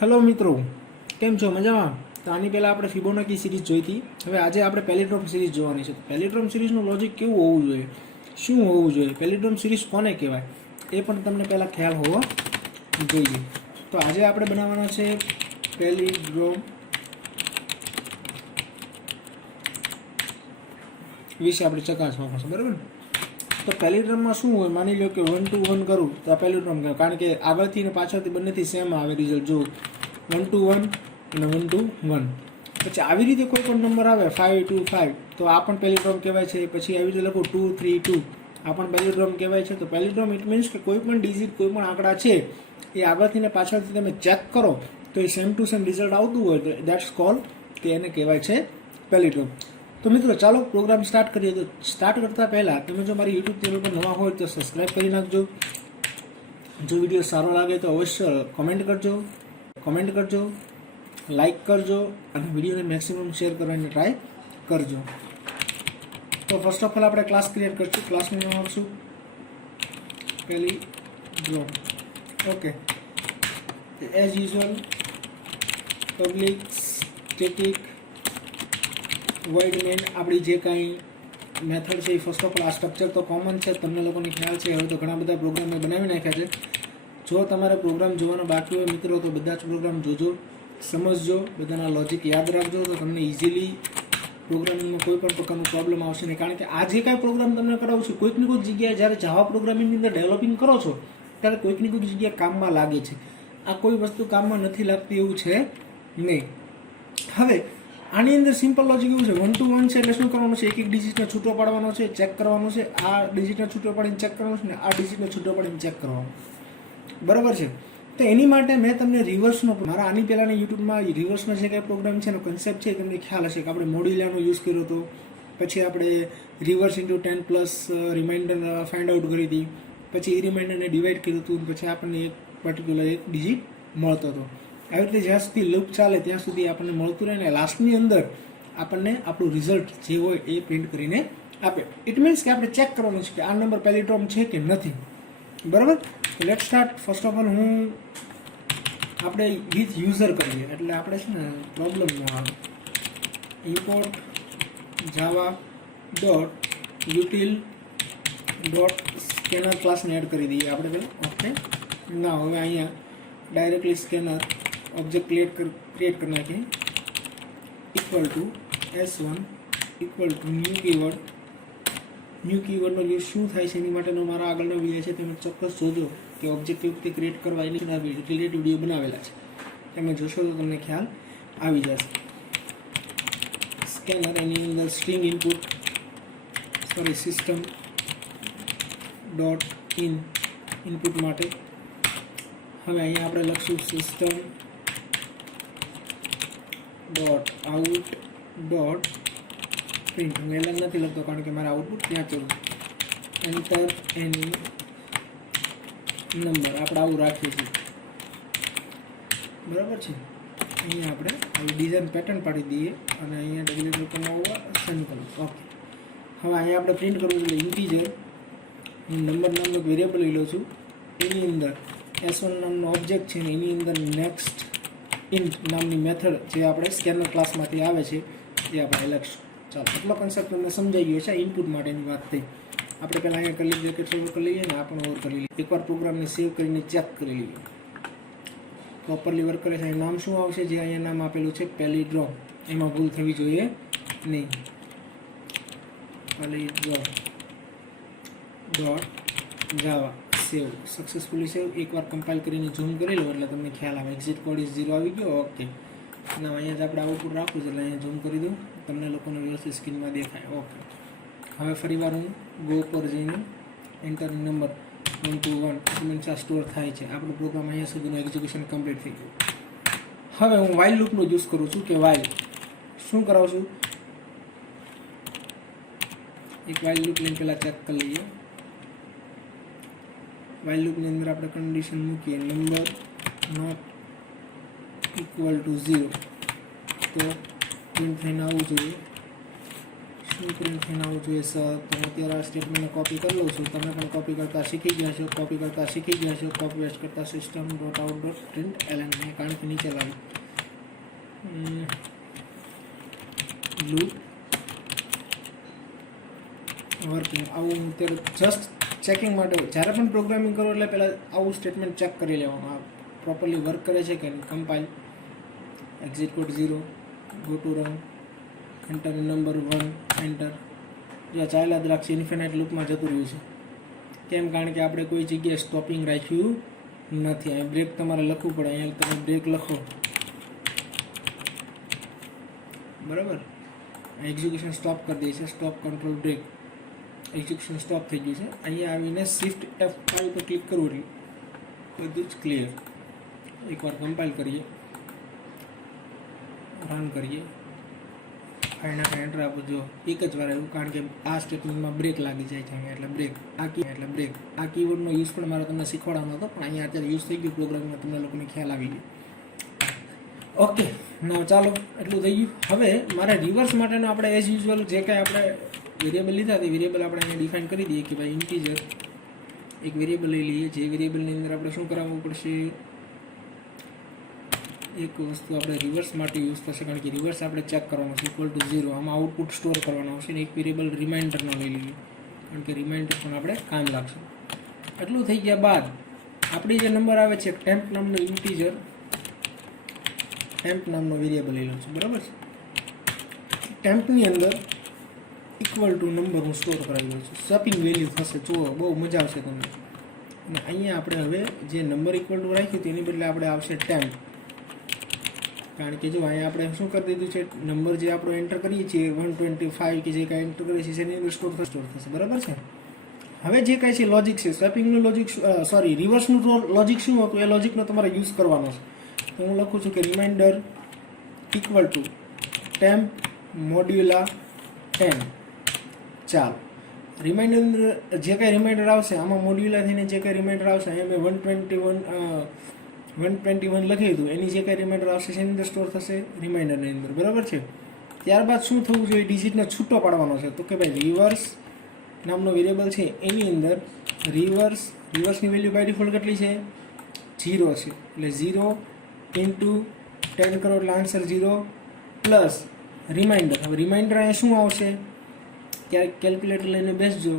Hello મિત્રો, કેમ છો? મજામાં? તો આની પહેલાં આપણે ફિબોનાકી સિરીઝ જોઈ હતી. હવે આજે આપણે પેલિડ્રોમ સિરીઝ જોવાની છે. પેલિડ્રોમ સિરીઝનું લોજિક કેવું હોવું જોઈએ, શું હોવું જોઈએ, પેલિડ્રોમ સિરીઝ કોને કહેવાય એ પણ તમને પહેલાં ખ્યાલ હોવો જોઈએ. તો આજે આપણે બનાવવાનો છે પેલિડ્રોમ વિશે આપણે ચકાસવાનું છે, બરાબર ને? તો પેલિડ્રોમમાં શું હોય, માની લો કે 1 to 1 કરું તો આ પેલિડ્રોમ કહેવાય, કારણ કે આગળથી અને પાછળથી બંનેથી સેમ આવે રિઝલ્ટ. જો 1 to 1 અને 1 to 1. પછી આવી રીતે કોઈ પણ નંબર આવે 5 to 5 તો આ પણ પેલિડ્રોમ કહેવાય છે. પછી આવી રીતે લખો 2 3 2 આ પણ પેલિડ્રોમ કહેવાય છે. તો પેલિડ્રોમ ઇટ મીન્સ કે કોઈ પણ ડિજિટ, કોઈ પણ આંકડા છે એ આગળથી ને પાછળથી તમે ચેક કરો તો એ સેમ ટુ સેમ રિઝલ્ટ આવતું હોય તો દેટ્સ કોલ કે એને કહેવાય છે પેલિડ્રોમ. તો મિત્રો ચાલો પ્રોગ્રામ સ્ટાર્ટ કરીએ. તો સ્ટાર્ટ કરતાં પહેલાં તમે જો મારી યુટ્યુબ ચેનલ પર નવા હોય તો સબસ્ક્રાઈબ કરી નાખજો. જો વિડીયો સારો લાગે તો અવશ્ય કોમેન્ટ કરજો, લાઈક કરજો અને વિડીયોને મેક્સિમમ શેર કરવાની ટ્રાય કરજો. તો ફર્સ્ટ ઓફ ઓલ આપણે ક્લાસ ક્રિએટ કરશું. ક્લાસનું નામ આપશું palindrome. Okay, as usual public static void main આપણી જે કાંઈ મેથડ છે એ ફર્સ્ટ ઓફ ઓલ આ સ્ટ્રક્ચર તો કોમન છે, તમને લોકોને ખ્યાલ છે. હવે તો ઘણા બધા પ્રોગ્રામ મેં બનાવી નાખ્યા છે. જો તમારે પ્રોગ્રામ જોવાનો બાકી હોય મિત્રો તો બધા જ પ્રોગ્રામ જોજો, સમજજો, બધાના લોજિક યાદ રાખજો તો તમને ઇઝીલી પ્રોગ્રામિંગમાં કોઈ પણ પ્રકારનો પ્રોબ્લેમ આવશે નહીં. કારણ કે આ જે કાંઈ પ્રોગ્રામ તમને કરાવું છું કોઈકની કોઈક જગ્યાએ જ્યારે જાવા પ્રોગ્રામિંગની અંદર ડેવલપિંગ કરો છો ત્યારે કોઈકની કોઈક જગ્યાએ કામમાં લાગે છે. આ કોઈ વસ્તુ કામમાં નથી લાગતી એવું છે નહીં. હવે આની અંદર સિમ્પલ લોજિક એવું છે, 1 to 1 છે એટલે શું કરવાનું છે, એક એક ડિજિટને છૂટો પાડવાનો છે, ચેક કરવાનું છે. આ ડિજિટને છૂટો પાડીને ચેક કરવાનું છે ને આ ડિજિટને છૂટો પાડીને ચેક કરવાનું, બરાબર છે? તો એની માટે મેં તમને રિવર્સનો, મારા આની પહેલાંની યુટ્યુબમાં રિવર્સનો જે કાંઈ પ્રોગ્રામ છે એનો કન્સેપ્ટ છે તમને ખ્યાલ હશે કે આપણે મોડ્યુલાનો યુઝ કર્યો હતો. પછી આપણે reverse into 10+ remainder find out કરી હતી. પછી એ રિમાઇન્ડરને ડિવાઈડ કર્યું હતું પછી આપણને એક પર્ટિક્યુલર એક ડિજિટ મળતો હતો. આવી રીતે જ્યાં સુધી લૂપ ચાલે ત્યાં સુધી આપણને મળતું રહે ને લાસ્ટની અંદર આપણને આપણું રિઝલ્ટ જે હોય એ પ્રિન્ટ કરીને આપે. ઇટ મીન્સ કે આપણે ચેક કરવાનું છે કે આ નંબર પેલિડ્રોમ છે કે નથી, બરાબર? Late start. First of all આપણે વિથ યુઝર કરીએ એટલે આપણે છે ને પ્રોબ્લેમ ન આવે. ઇમ્પોર્ટ જાવા ડોટ યુટિલ ડોટ સ્કેનર ક્લાસને એડ કરી દઈએ આપણે પહેલાં. ઓકે, ના હવે અહીંયા ડાયરેક્ટલી સ્કેનર ઓબ્જેક્ટ ક્રિએટ કરી નાખીએ. Equal to S1 equal to new કીવર્ડનો યુઝ શું થાય છે એની માટેનો મારા આગળનો વિડીયો છે, તમે ચોક્કસ જોજો કે ઓબ્જેક્ટ કેવી રીતે ક્રિએટ કરવા એની રિલેટેડ વિડીયો બનાવેલા છે. તમે જોશો તો તમને ખ્યાલ આવી જશે. સ્કેનર એની અંદર સ્ટ્રિંગ સિસ્ટમ ડોટ ઇનપુટ માટે. હવે અહીંયા આપણે લખશું system dot out dot print. હું એલન નથી લખતો કારણ કે મારા આઉટપુટ ત્યાં ચડું. એન્ટર એની નંબર આપણે આવું રાખીએ છીએ, બરાબર છે? અહીંયા આપણે આવી ડિઝાઇન પેટર્ન પાડી દઈએ અને અહીંયા ડેલિવર કરવાનો હોવા સેમિકોલન. ઓકે, હવે અહીંયા આપણે પ્રિન્ટ કરવું એટલે ઇન્ટીજર હું નંબર નામનો વેરિયેબલ લઈ લઉં છું. એની અંદર S1 નામનો ઓબ્જેક્ટ છે ને એની અંદર નેક્સ્ટ ઇન્ટ નામની મેથડ જે આપણે સ્કેનર ક્લાસમાંથી આવે છે એ આપણે લખશું. ચાલો, એટલો કન્સેપ્ટ તમને સમજાઈ ગયો છે. ઇનપુટ માટેની વાત થઈ. આપણે પહેલાં અહીંયા કરી લઈએ, બ્રેકેટ સેવ કરી લઈએ ને આપણે ઓવર કરી લઈએ. એકવાર પ્રોગ્રામને સેવ કરીને ચેક કરી લઈએ પ્રોપરલી વર્ક કરે છે. નામ શું આવશે? જે અહીંયા નામ આપેલું છે પેલિડ્રોમ, એમાં ભૂલ થવી જોઈએ નહીં. પેલિડ્રોમ ડોટ જાવા સેવ સક્સેસફુલી સેવ. એકવાર કમ્પાઇલ કરીને ઝૂમ કરી લો એટલે તમને ખ્યાલ આવે. એક્ઝિટ કોડ ઇઝ 0 આવી ગયો. ઓકે, ના અહીંયા જ આપણે આઉટપુટ રાખવું છે એટલે અહીંયા ઝૂમ કરી દઉં, તમને લોકોને વ્યવસ્થિત સ્ક્રીનમાં દેખાય. ઓકે, હવે ફરીવાર હું ગો પર જઈને એન્ટર નંબર 1 to 1 મીન્સ આ સ્ટોર થાય છે. આપણો પ્રોગ્રામ અહીંયા સુધીનું એક્ઝિક્યુશન કમ્પ્લીટ થઈ ગયું. હવે હું વાઇલ લૂપનો યુઝ કરું છું કે વાઇલ શું કરાવું છું, એક વાઇલ લૂપ લઈને પહેલાં ચેક કરી લઈએ. વાઇલ લૂપની અંદર આપણે કન્ડિશન મૂકીએ નંબર નોટ ઇક્વલ ટુ 0 તો પ્રિન્ટ થઈને આવવું જોઈએ શું પ્રિન્ટ થઈને આવવું જોઈએ સર? તો હું અત્યારે આ સ્ટેટમેન્ટને કોપી કરી લઉં છું. તમે પણ કોપી કરતાં શીખી ગયા છો. કોપી કરતાં શીખી ગયા છો. કોપી પેસ્ટ કરતાં system dot out dot print L N કારણ કે નીચે લાવી લૂપ વર્કિંગ. આવું હું અત્યારે જસ્ટ ચેકિંગ માટે, જ્યારે પણ પ્રોગ્રામિંગ કરો એટલે પહેલાં આવું સ્ટેટમેન્ટ ચેક કરી લેવાનું આ પ્રોપરલી વર્ક કરે છે કે નહીં. Compile, exit code 0, go to run, enter number 1, enter. જ્યાં ચાલ્યા જ રાખશે, ઇન્ફિનાઇટ લૂપમાં જતું રહ્યું છે. કેમ? કારણ કે આપણે કોઈ જગ્યાએ સ્ટોપિંગ રાખ્યું નથી. અહીં બ્રેક તમારે લખવું પડે. અહીંયા તમે બ્રેક લખો, બરાબર. એક્ઝિક્યુશન સ્ટોપ કરી દે છે. Stop control break, execution stop થઈ ગયું છે. અહીંયા આવીને શિફ્ટ F5 પર ક્લિક કરવું એટલે બધું જ ક્લિયર. એકવાર કમ્પાઇલ કરીએ, રન કરીએ, ફાઈના એન્ટર આપો. જો એક જ વાર આવ્યું કારણ કે આ સ્ટેટમેન્ટમાં બ્રેક લાગી જાય છે અહીંયા. એટલે બ્રેક, એટલે બ્રેક. આ કીવર્ડનો યુઝ પણ મારે તમને શીખવાડવાનો હતો, પણ અહીંયા અત્યારે યુઝ થઈ ગયું પ્રોગ્રામિંગમાં, તમને લોકોને ખ્યાલ આવી ગયો. ઓકે, ના ચાલો એટલું થઈ ગયું. હવે મારે રિવર્સ માટેનો આપણે એઝ યુઝ્યુઅલ જે કાંઈ આપણે વેરિયેબલ લીધા તે વેરિયેબલ આપણે અહીંયા ડિફાઇન કરી દઈએ કે ભાઈ ઇન્ટીજર એક વેરિયેબલ લઈ લઈએ. જે વેરિયેબલની અંદર આપણે શું કરાવવું પડશે? એક વસ્તુ આપણે રિવર્સ માટે યુઝ થશે, કારણ કે રિવર્સ આપણે ચેક કરવાનું છે ઇક્વલ ટુ 0. આમાં આઉટપુટ સ્ટોર કરવાનું આવશે ને એક વેરિયેબલ રિમાઇન્ડરનો લઈ લઈએ, કારણ કે રિમાઇન્ડર પણ આપણે કામ લાગશે. એટલું થઈ ગયા બાદ આપણી જે નંબર આવે છે ટેમ્પ નામનો ઇન્ટીજર, ટેમ્પ નામનો વેરિયેબલ લઈ લઉં છું, બરાબર છે. ટેમ્પની અંદર ઇક્વલ ટુ નંબર હું સ્ટોર કરાવી દઉં છું. સ્વેપિંગ વેલ્યુ થશે, જુઓ બહુ મજા આવશે તમને. અને અહીંયા આપણે હવે જે નંબર ઇક્વલ ટુ રાખ્યું તેની બદલે આપણે આવશે ટેમ્પ, કારણ કે જો અહીંયા આપણે શું કરી દીધું છે, નંબર જે આપણો એન્ટર કરીએ છીએ 125 કે જે કાંઈ એન્ટર કરીએ છીએ એની અંદર સ્ટોર થશે, બરાબર છે. હવે જે કાંઈ છે લોજિક છે, સ્વેપિંગનું લોજિક, સોરી રિવર્સનું લોજિક શું હતું એ લોજિકનો તમારે યુઝ કરવાનો છે. તો હું લખું છું કે રિમાઇન્ડર ઇક્વલ ટુ ટેમ્પ મોડ્યુલા 10. ચાલો, રિમાઇન્ડર જે કાંઈ રિમાઇન્ડર આવશે આમાં મોડ્યુલા થઈને જે કાંઈ રિમાઇન્ડર આવશે, અહીંયા મેં 121 લખી દીધું, એની જે કાંઈ રિમાઇન્ડર આવશે એની અંદર સ્ટોર થશે રિમાઇન્ડરની અંદર, બરાબર છે. ત્યારબાદ શું થવું જોઈએ? ડિજિટને છૂટો પાડવાનો છે. તો કે ભાઈ રિવર્સ નામનો વેરિયેબલ છે એની અંદર રિવર્સની વેલ્યુ બાય ડિફોલ્ટ કેટલી છે? 0 છે. એટલે 0 ઇન્ટુ 10 કરો એટલે આન્સર 0 પ્લસ રિમાઇન્ડર. હવે રિમાઇન્ડર અહીંયા શું આવશે? ક્યારેક કેલ્ક્યુલેટર લઈને બેસજો,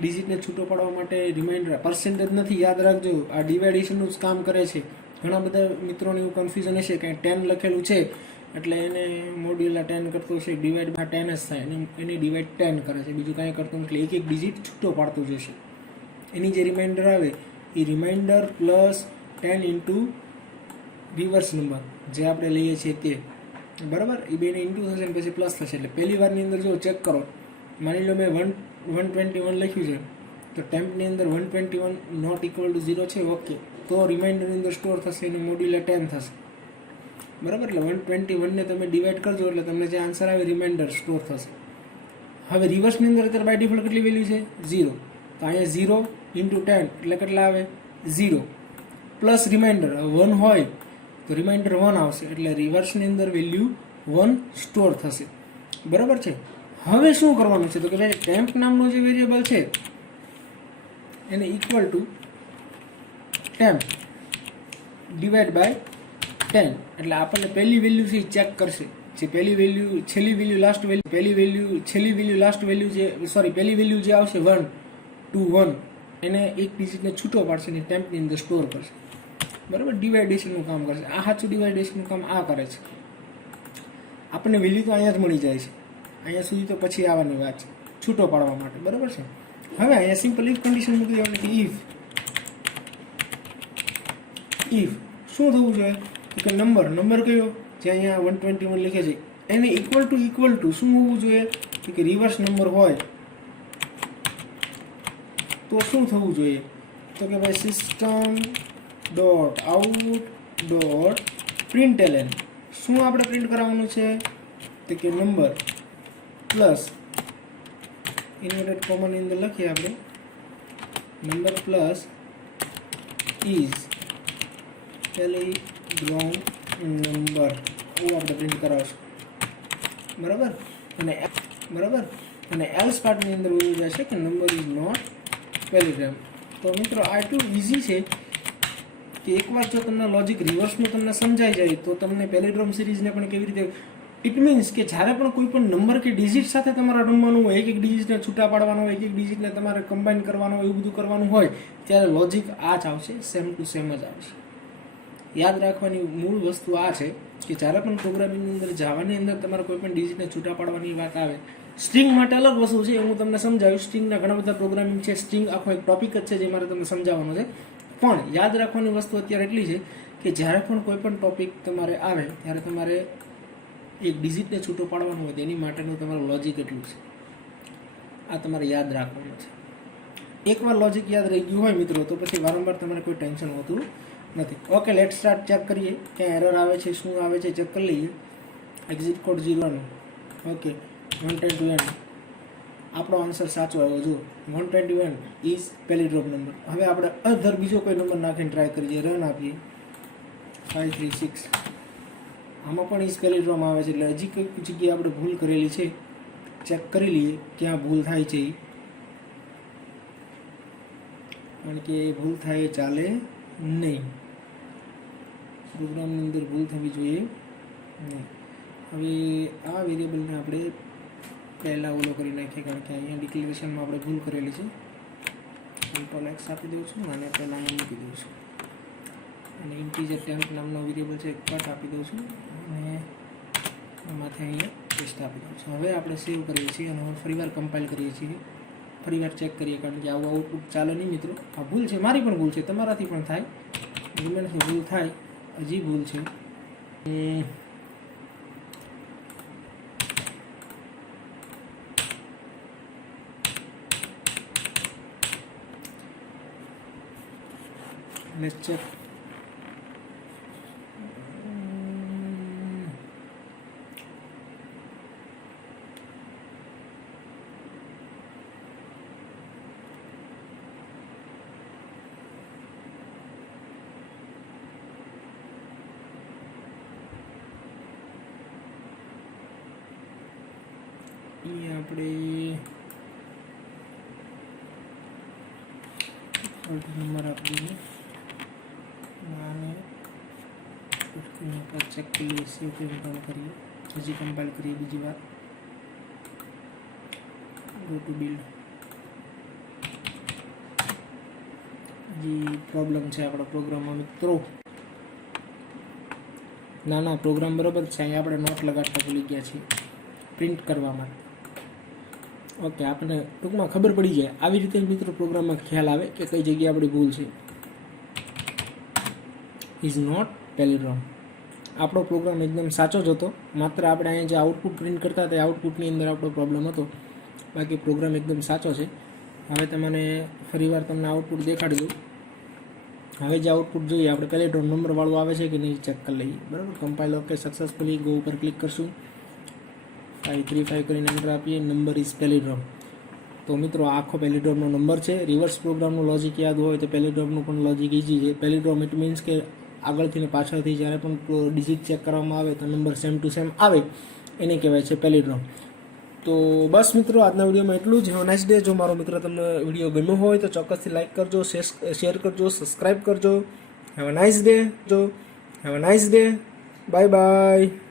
ડિજિટને છૂટો પાડવા માટે રિમાઇન્ડર પર્સન્ટેજ નથી, યાદ રાખજો. આ ડિવાઇડેશનનું જ કામ કરે છે. ઘણા બધા મિત્રોને એવું કન્ફ્યુઝન હશે કે 10 લખેલું છે એટલે એને મોડ્યુલા 10 કરતો છે, ડિવાઇડમાં 10 જ થાય, એની ડિવાઇડ 10 કરે છે, બીજું કાંઈ કરતું નથી. એક ડિજિટ છૂટો પાડતું જશે. એની જે રિમાઇન્ડર આવે એ remainder plus 10 into reverse number જે આપણે લઈએ છીએ તે, બરાબર. એ બેને ઇન્ટુ થશે ને પછી પ્લસ થશે. એટલે પહેલી વારની અંદર જો ચેક કરો, માની લો મેં 121 લખ્યું છે, તો ટેમ્પની અંદર 121 નોટ ઇક્વલ ટુ 0 છે, ઓકે. તો રિમાઇન્ડરની અંદર સ્ટોર થશે અને મોડ્યુલા 10 થશે, બરાબર. એટલે 121ને તમે ડિવાઈડ કરજો એટલે તમને જે આન્સર આવે રિમાઇન્ડર સ્ટોર થશે. હવે રિવર્સની અંદર અત્યારે બાય ડિફોલ્ટ કેટલી વેલ્યુ છે? 0. તો અહીંયા 0 ઇન્ટુ 10 એટલે કેટલા આવે? 0 પ્લસ રિમાઇન્ડર 1 હોય તો રિમાઇન્ડર 1 આવશે, એટલે રિવર્સની અંદર વેલ્યુ 1 સ્ટોર થશે, બરાબર છે. હવે શું કરવાનું છે? તો કે ભાઈ ટેમ્પ નામનો જે વેરિયેબલ છે એને equal to temp divide by 10, એટલે આપણને પહેલી વેલ્યુ છે એ ચેક કરશે. જે પહેલી વેલ્યુ છેલ્લી વેલ્યુ લાસ્ટ વેલ્યુ પહેલી વેલ્યુ જે આવશે 1 2 1 એને એક ડિજિટને છૂટો પાડશે અને ટેમ્પની અંદર સ્ટોર કરશે, બરાબર. ડિવાઇડેશનનું કામ કરશે. આ સાચું ડિવાઇડેશનનું કામ આ કરે છે. આપણને વેલ્યુ તો અહીંયા જ મળી જાય છે, અહીંયા સુધી તો પછી આવવાની વાત છે છૂટો પાડવા માટે, બરાબર છે. હવે અહીંયા સિમ્પલ ઇફ કન્ડિશન મૂકી દેવાની કે ઇફ શું થવું જોઈએ? તો કે નંબર કયો જે અહીંયા 121 લખે છે એને ઇક્વલ ટુ શું હોવું જોઈએ? તો કે રિવર્સ નંબર હોય તો શું થવું જોઈએ? તો કે ભાઈ system dot out dot println શું આપણે પ્રિન્ટ કરાવવાનું છે? તો કે નંબર પ્લસ ઇન્વર્ટેડ કોમાની અંદર લખીએ આપણે number plus is Telegram number એવું આપણે પ્રિન્ટ કરાવશું, બરાબર. અને બરાબર, અને એલ્સ પાર્ટની અંદર એવું જશે કે નંબર ઇઝ નોટ પેલિડ્રોમ. તો મિત્રો આ એટલું ઇઝી છે કે એકવાર જો તમને લોજિક રિવર્સનું તમને સમજાઈ જાય તો તમને પેલિડ્રોમ સિરીઝને પણ કેવી રીતે, ઇટ મીન્સ કે જ્યારે પણ કોઈ પણ નંબર કે ડિજિટ સાથે તમારે રમવાનું હોય, એક એક ડિજિટને છૂટા પાડવાનો હોય, એક એક ડિજિટને તમારે કમ્બાઈન કરવાનો હોય, એવું બધું કરવાનું હોય, ત્યારે લોજિક આ જ આવશે, સેમ ટુ સેમ જ આવશે. યાદ રાખવાની મૂળ વસ્તુ આ છે કે જ્યારે પણ પ્રોગ્રામિંગની અંદર જાવાની અંદર તમારે કોઈ પણ ડિજિટને છૂટા પાડવાની વાત આવે, સ્ટ્રિંગ માટે અલગ વસ્તુ છે, હું તમને સમજાવ્યું. સ્ટ્રિંગના ઘણા બધા પ્રોગ્રામિંગ છે, સ્ટ્રિંગ આખો એક ટોપિક જ છે જે મારે તમને સમજાવવાનો છે. પણ યાદ રાખવાની વસ્તુ અત્યારે એટલી છે કે જ્યારે પણ કોઈ પણ ટોપિક તમારે આવે ત્યારે તમારે એક ડિજિટને છૂટો પાડવાનો હોય તેની માટેનું તમારું લોજિક એટલું છે. આ તમારે યાદ રાખવાનું છે. એકવાર લોજિક યાદ રહી ગયું હોય મિત્રો તો પછી વારંવાર તમારે કોઈ ટેન્શન હોતું નથી. Okay, late start. ચેક કરીએ ક્યાં એરર આવે છે, શું આવે છે, ચેક કરી લઈએ. Exit code 0. ઓકે, 121 આપણો આન્સર સાચો આવ્યો. જો 121 ઇઝ પેલિડ્રોમ નંબર. હવે આપણે અધર બીજો કોઈ નંબર નાખીને ટ્રાય કરીએ. રન આપીએ. 536 આમાં પણ ઇઝ પેલિડ્રોમ આવે છે. એટલે હજી કઈક જગ્યાએ આપણે ભૂલ કરેલી છે, ચેક કરી લઈએ ક્યાં ભૂલ થાય છે. કારણ કે ભૂલ થાય એ ચાલે નહીં, પ્રોગ્રામની અંદર ભૂલ થવી જોઈએ નહીં. હવે આ વેરિયેબલને આપણે પહેલાં ઓલો કરી નાખીએ, કારણ કે અહીંયા ડિક્લેરેશનમાં આપણે ભૂલ કરેલી છે. કંટ્રોલ એક્સ આપી દઉં છું અને પહેલાં અહીંયા મૂકી દઉં છું, અને ઇન્ટીજર ટેમ્પ નામનો વેરિયેબલ છે કટ આપી દઉં છું, અને આમાંથી અહીંયા ટેસ્ટ આપી દઉં છું. હવે આપણે સેવ કરીએ છીએ અને ફરીવાર કમ્પાઇલ કરીએ છીએ, ફરીવાર ચેક કરીએ, કારણ કે આવું આઉટપુટ ચાલે નહીં મિત્રો. આ ભૂલ છે, મારી પણ ભૂલ છે, તમારાથી પણ થાય, રિમેન્સની ભૂલ થાય, હજી ભૂલ છે. Let's check. આપણે નંબર આપી દઈએ અને ચેક કરીએ, સેવ કરીને કામ કરીએ, હજી કમ્પાઇલ કરીએ બીજી વાર. Go to build. હજી પ્રોબ્લેમ છે આપણા પ્રોગ્રામમાં મિત્રો. ના પ્રોગ્રામ બરાબર છે, અહીંયા આપણે નોટ લગાડતા ભૂલી ગયા છીએ પ્રિન્ટ કરવામાં. ઓકે, આપણને ટૂંકમાં ખબર પડી જાય. આવી રીતે મિત્રો પ્રોગ્રામમાં ખ્યાલ આવે કે કઈ જગ્યાએ આપણી ભૂલ છે. Is not palindrome. આપણો પ્રોગ્રામ એકદમ સાચો જ હતો, માત્ર આપણે અહીંયા જે આઉટપુટ પ્રિન્ટ કરતા હતા આઉટપુટની અંદર આપણો પ્રોબ્લેમ હતો, બાકી પ્રોગ્રામ એકદમ સાચો છે. હવે તમને ફરીવાર તમને આઉટપુટ દેખાડી દઉં. હવે જે આઉટપુટ જોઈએ આપણે પેલિડ્રોમ નંબરવાળું આવે છે કે નહીં ચેક કરી લઈએ. બરાબર, કમ્પાઇલ. Okay, successfully. ગો ઉપર ક્લિક કરશું, 535 કરીને એન્ટર આપીએ. Number is palindrome. તો મિત્રો આખો પેલિડ્રોમનો નંબર છે. રિવર્સ પ્રોગ્રામનું લોજિક યાદ હોય તો પેલિડ્રોમનું પણ લોજિક ઇઝી છે. પેલિડ્રોમ ઇટ મીન્સ કે આગળથી ને પાછળથી જ્યારે પણ ડિજિટ ચેક કરવામાં આવે તો નંબર સેમ ટુ સેમ આવે, એને કહેવાય છે પેલિડ્રોમ. તો બસ મિત્રો, આજના વિડીયોમાં એટલું જ. Have nice day. જો મારો મિત્ર તમને વિડીયો ગમ્યો હોય તો ચોક્કસથી લાઇક કરજો, શેર કરજો, સબસ્ક્રાઈબ કરજો. Have nice day. Bye bye.